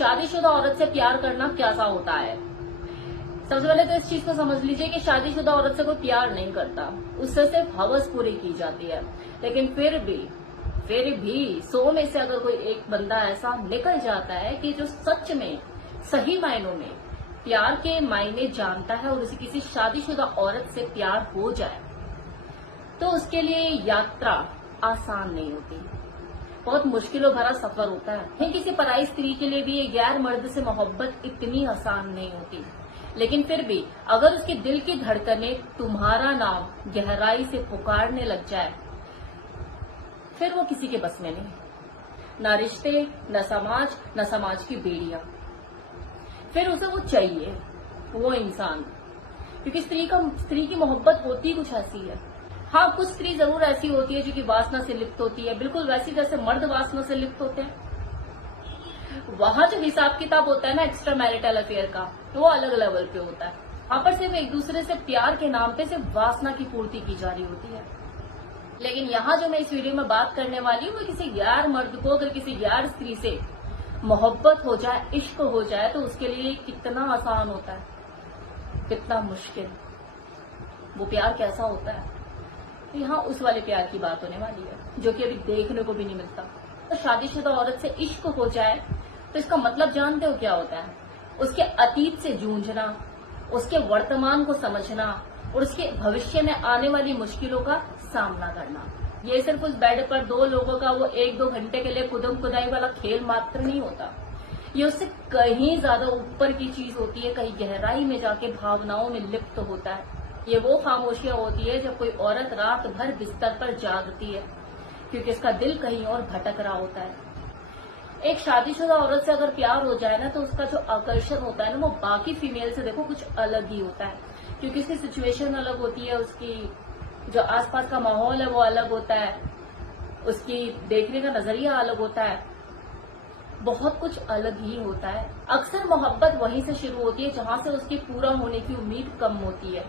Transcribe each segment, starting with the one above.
शादीशुदा औरत से प्यार करना कैसा होता है। सबसे पहले तो इस चीज को समझ लीजिए कि शादीशुदा औरत से कोई प्यार नहीं करता, उससे सिर्फ हवस पूरी की जाती है। लेकिन फिर भी 100 में से अगर कोई एक बंदा ऐसा निकल जाता है कि जो सच में सही मायनों में प्यार के मायने जानता है और उसे किसी शादीशुदा औरत से प्यार हो जाए, तो उसके लिए यात्रा आसान नहीं होती, बहुत मुश्किलों भरा सफर होता है। किसी पराई स्त्री के लिए भी ये गैर मर्द से मोहब्बत इतनी आसान नहीं होती। लेकिन फिर भी अगर उसके दिल की धड़कने तुम्हारा नाम गहराई से पुकारने लग जाए, फिर वो किसी के बस में नहीं, ना रिश्ते, न समाज की बेड़ियां। फिर उसे वो चाहिए, वो इंसान। क्योंकि स्त्री की मोहब्बत होती कुछ ऐसी है। हाँ, कुछ स्त्री जरूर ऐसी होती है जो कि वासना से लिप्त होती है, बिल्कुल वैसी जैसे मर्द वासना से लिप्त होते हैं। वहां जो हिसाब किताब होता है ना एक्स्ट्रा मैरिटल अफेयर का, वो अलग लेवल पे होता है। वहां पर सिर्फ एक दूसरे से प्यार के नाम पे सिर्फ वासना की पूर्ति की जा रही होती है। लेकिन यहाँ जो मैं इस वीडियो में बात करने वाली हूँ, वो किसी गैर मर्द को अगर किसी गैर स्त्री से मोहब्बत हो जाए, इश्क हो जाए, तो उसके लिए कितना आसान होता है, कितना मुश्किल, वो प्यार कैसा होता है। तो यहाँ उस वाले प्यार की बात होने वाली है जो कि अभी देखने को भी नहीं मिलता। तो शादीशुदा औरत से इश्क हो जाए तो इसका मतलब जानते हो क्या होता है? उसके अतीत से जूझना, उसके वर्तमान को समझना और उसके भविष्य में आने वाली मुश्किलों का सामना करना। ये सिर्फ उस बेड पर दो लोगों का वो 1-2 घंटे के लिए कुदम कुदाई वाला खेल मात्र नहीं होता। ये उससे कहीं ज्यादा ऊपर की चीज होती है, कहीं गहराई में जाके भावनाओं में लिप्त होता है। ये वो खामोशियां होती है जब कोई औरत रात भर बिस्तर पर जागती है क्योंकि इसका दिल कहीं और भटक रहा होता है। एक शादीशुदा औरत से अगर प्यार हो जाए ना, तो उसका जो आकर्षण होता है ना, वो बाकी फीमेल से देखो कुछ अलग ही होता है। क्योंकि उसकी सिचुएशन अलग होती है, उसकी जो आसपास का माहौल है वो अलग होता है, उसकी देखने का नजरिया अलग होता है, बहुत कुछ अलग ही होता है। अक्सर मोहब्बत वहीं से शुरू होती है जहां से उसके पूरा होने की उम्मीद कम होती है।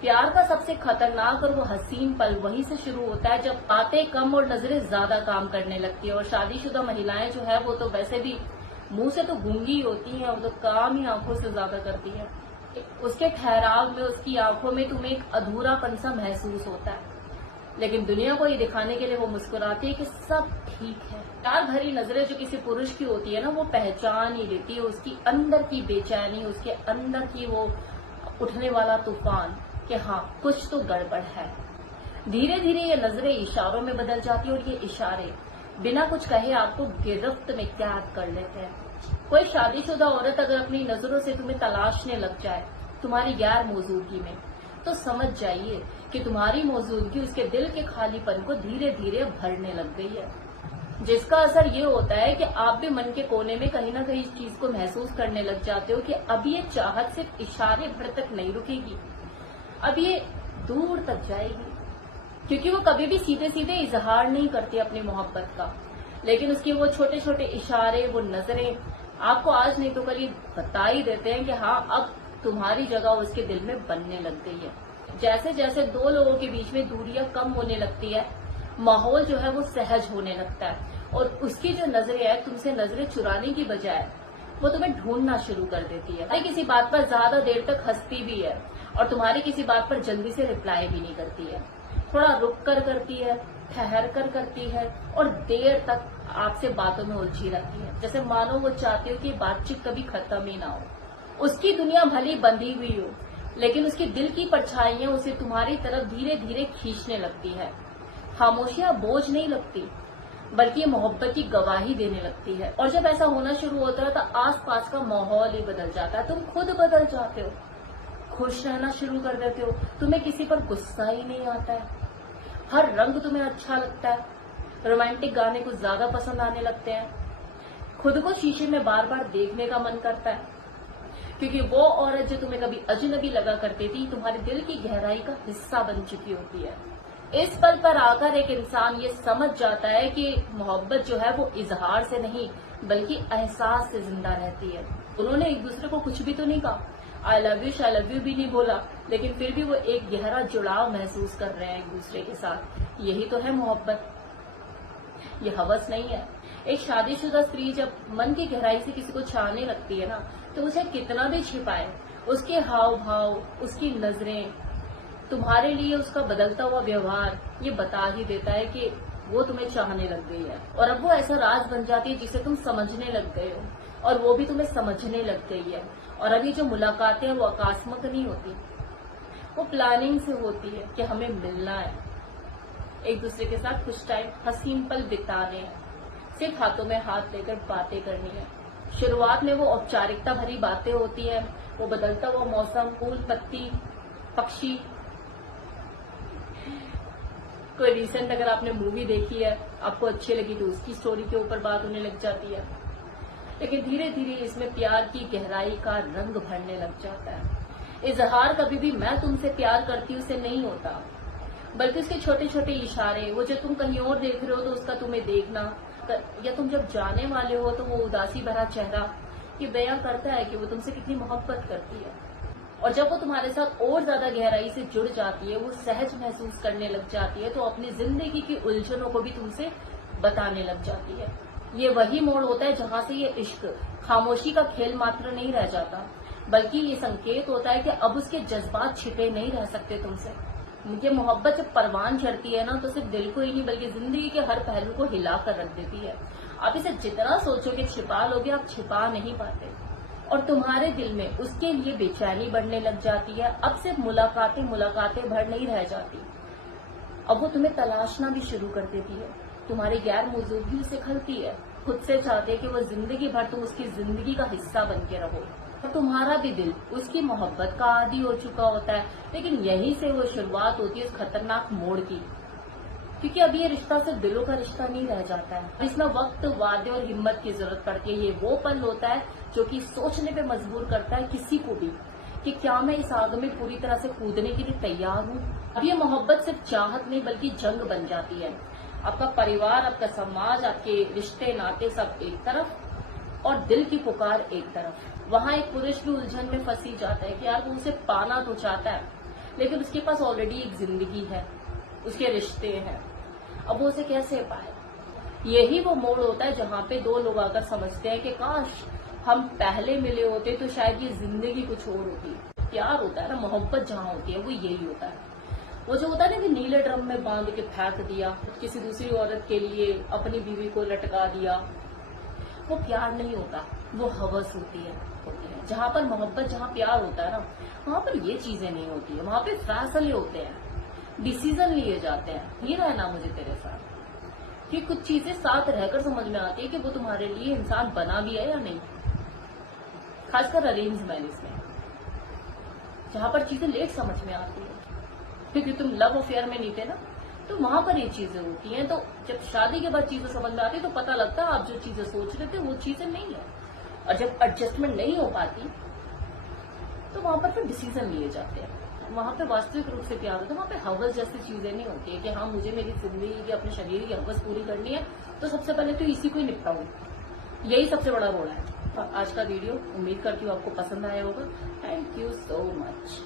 प्यार का सबसे खतरनाक और वो हसीन पल वहीं से शुरू होता है जब बातें कम और नजरें ज्यादा काम करने लगती है। और शादीशुदा महिलाएं जो है वो तो वैसे भी मुंह से तो गूंगी होती हैं, वो तो काम ही आंखों से ज्यादा करती है। उसके ठहराव में, उसकी आंखों में तुम्हें एक अधूरापन सा महसूस होता है। लेकिन दुनिया को ये दिखाने के लिए वो मुस्कुराती है कि सब ठीक है। प्यार भरी नजरें जो किसी पुरुष की होती है ना, वो पहचान ही लेती है उसकी अंदर की बेचैनी, उसके अंदर की वो उठने वाला तूफान कि हाँ कुछ तो गड़बड़ है। धीरे धीरे ये नजरें इशारों में बदल जाती है और ये इशारे बिना कुछ कहे आपको गिरफ्त में कैद कर लेते हैं। कोई शादीशुदा औरत अगर अपनी नजरों से तुम्हें तलाशने लग जाए तुम्हारी गैर मौजूदगी में, तो समझ जाइए कि तुम्हारी मौजूदगी उसके दिल के खालीपन को धीरे धीरे भरने लग गई है। जिसका असर ये होता है कि आप भी मन के कोने में कहीं ना कहीं इस चीज को महसूस करने लग जाते हो कि अब ये चाहत सिर्फ इशारे भर तक नहीं रुकेगी, अब ये दूर तक जाएगी। क्योंकि वो कभी भी सीधे सीधे इजहार नहीं करती अपनी मोहब्बत का, लेकिन उसके वो छोटे छोटे इशारे, वो नजरें आपको आज नहीं तो कल ये बता ही देते हैं कि हाँ अब तुम्हारी जगह उसके दिल में बनने लग गई है। जैसे जैसे दो लोगों के बीच में दूरियां कम होने लगती है, माहौल जो है वो सहज होने लगता है और उसकी जो नजरें है तुमसे नजरें चुराने की बजाय वो तुम्हें ढूंढना शुरू कर देती है। किसी बात पर ज्यादा देर तक हंसती भी है और तुम्हारी किसी बात पर जल्दी से रिप्लाई भी नहीं करती है, थोड़ा रुक कर करती है, ठहर कर करती है और देर तक आपसे बातों में उलझी रहती है, जैसे मानो वो चाहती हो कि बातचीत कभी खत्म ही ना हो। उसकी दुनिया भली बंधी हुई हो, लेकिन उसकी दिल की परछाइयां उसे तुम्हारी तरफ धीरे धीरे खींचने लगती है। खामोशियां बोझ नहीं लगती, बल्कि ये मोहब्बत की गवाही देने लगती है। और जब ऐसा होना शुरू होता है तो आसपास का माहौल ही बदल जाता है, तुम खुद बदल जाते हो, खुश रहना शुरू कर देते हो, तुम्हें किसी पर गुस्सा ही नहीं आता है, हर रंग तुम्हें अच्छा लगता है, रोमांटिक गाने कुछ ज्यादा पसंद आने लगते हैं, खुद को शीशे में बार बार देखने का मन करता है। क्योंकि वो औरत जो तुम्हें कभी अजनबी लगा करती थी तुम्हारे दिल की गहराई का हिस्सा बन चुकी होती है। इस पल पर आकर एक इंसान ये समझ जाता है कि मोहब्बत जो है वो इजहार से नहीं बल्कि एहसास से जिंदा रहती है। उन्होंने एक दूसरे को कुछ भी तो नहीं कहा, आई लव यू भी नहीं बोला, लेकिन फिर भी वो एक गहरा जुड़ाव महसूस कर रहे हैं एक दूसरे के साथ। यही तो है मोहब्बत, ये हवस नहीं है। एक शादीशुदा स्त्री जब मन की गहराई से किसी को चाहने लगती है ना, तो उसे कितना भी छिपाए, उसके हाव भाव, उसकी नजरें, तुम्हारे लिए उसका बदलता हुआ व्यवहार ये बता ही देता है कि वो तुम्हें चाहने लग गई है। और अब वो ऐसा राज बन जाती है जिसे तुम समझने लग गए हो, और वो भी तुम्हें समझने लग गई है। और अभी जो मुलाकातें हैं वो आकस्मिक नहीं होती, वो प्लानिंग से होती है कि हमें मिलना है, एक दूसरे के साथ कुछ टाइम हसीन पल बिताने हैं, सिर्फ हाथों में हाथ लेकर बातें करनी है। शुरुआत में वो औपचारिकता भरी बातें होती है, वो बदलता हुआ मौसम, फूल, पत्ती, पक्षी। कोई रिसेंट अगर आपने मूवी देखी है, आपको अच्छी लगी तो उसकी स्टोरी के ऊपर बात होने लग जाती है। लेकिन धीरे धीरे इसमें प्यार की गहराई का रंग भरने लग जाता है। इजहार कभी भी मैं तुमसे प्यार करती हूँ से नहीं होता, बल्कि उसके छोटे छोटे इशारे, वो जो तुम कहीं और देख रहे हो तो उसका तुम्हें देखना, या तुम जब जाने वाले हो तो वो उदासी भरा चेहरा, ये बयां करता है कि वो तुमसे कितनी मोहब्बत करती है। और जब वो तुम्हारे साथ और ज्यादा गहराई से जुड़ जाती है, वो सहज महसूस करने लग जाती है, तो अपनी जिंदगी की उलझनों को भी तुमसे बताने लग जाती है। ये वही मोड़ होता है जहां से ये इश्क खामोशी का खेल मात्र नहीं रह जाता, बल्कि ये संकेत होता है कि अब उसके जज्बात छिपे नहीं रह सकते तुमसे। ये मोहब्बत जब परवान चढ़ती है ना, तो सिर्फ दिल को ही नहीं बल्कि जिंदगी के हर पहलू को हिला कर रख देती है। आप इसे जितना सोचोगे छिपा लोगे, आप छिपा नहीं पाते, और तुम्हारे दिल में उसके लिए बेचैनी बढ़ने लग जाती है। अब सिर्फ मुलाकातें मुलाकातें भर नहीं रह जाती, अब वो तुम्हें तलाशना भी शुरू कर देती है। तुम्हारी गैर मौजूदगी उसे खलती है, खुद से चाहते कि वो जिंदगी भर तुम उसकी जिंदगी का हिस्सा बन के रहो। और तुम्हारा भी दिल उसकी मोहब्बत का आदी हो चुका होता है। लेकिन यहीं से वो शुरुआत होती है उस खतरनाक मोड़ की, क्योंकि अभी ये रिश्ता सिर्फ दिलों का रिश्ता नहीं रह जाता है, इसमें वक्त, वादे और हिम्मत की जरूरत पड़ती है। ये वो पल होता है जो कि सोचने पे मजबूर करता है किसी को भी कि क्या मैं इस आग में पूरी तरह से कूदने के लिए तैयार हूँ। अब ये मोहब्बत सिर्फ चाहत नहीं बल्कि जंग बन जाती है। आपका परिवार, आपका समाज, आपके रिश्ते नाते सब एक तरफ, और दिल की पुकार एक तरफ। वहां एक पुरुष भी उलझन में फंसी जाता है कि यार वो उसे पाना तो चाहता है, लेकिन उसके पास ऑलरेडी एक जिंदगी है, उसके रिश्ते हैं, अब वो उसे कैसे पाए। यही वो मोड़ होता है जहां पे दो लोग आकर समझते हैं कि काश हम पहले मिले होते तो शायद ये जिंदगी कुछ और होती। प्यार होता है ना, मोहब्बत जहां होती है वो यही होता है। वो जो होता है ना कि नीले ड्रम में बांध के फेंक दिया, किसी दूसरी औरत के लिए अपनी बीवी को लटका दिया, वो प्यार नहीं होता, वो हवस होती है। जहां पर मोहब्बत, जहां प्यार होता है ना, वहां पर ये चीजें नहीं होती है, वहां पे फैसले होते हैं, डिसीजन लिए जाते हैं। ये रहना मुझे तेरे साथ, कि कुछ चीजें साथ रहकर समझ में आती है कि वो तुम्हारे लिए इंसान बना भी है या नहीं। खासकर अरेंज मैरिज में जहां पर चीजें लेट समझ में आती है, क्योंकि तुम लव अफेयर में नहीं थे ना, तो वहां पर ये चीजें होती हैं। तो जब शादी के बाद चीजें समझ में आती है तो पता लगता है आप जो चीजें सोच रहे थे वो चीजें नहीं है। और जब एडजस्टमेंट नहीं हो पाती तो वहां पर फिर डिसीजन लिए जाते हैं। वहां पे वास्तविक रूप से प्यार होता है, वहां पे हवस जैसी चीजें नहीं होती है कि हाँ मुझे मेरी जिंदगी की, अपने शरीर की हवस पूरी करनी है, तो सबसे पहले तो इसी को ही निपटाऊं। यही सबसे बड़ा रोल है। आज का वीडियो उम्मीद करती हूँ आपको पसंद आया होगा। Thank you so much.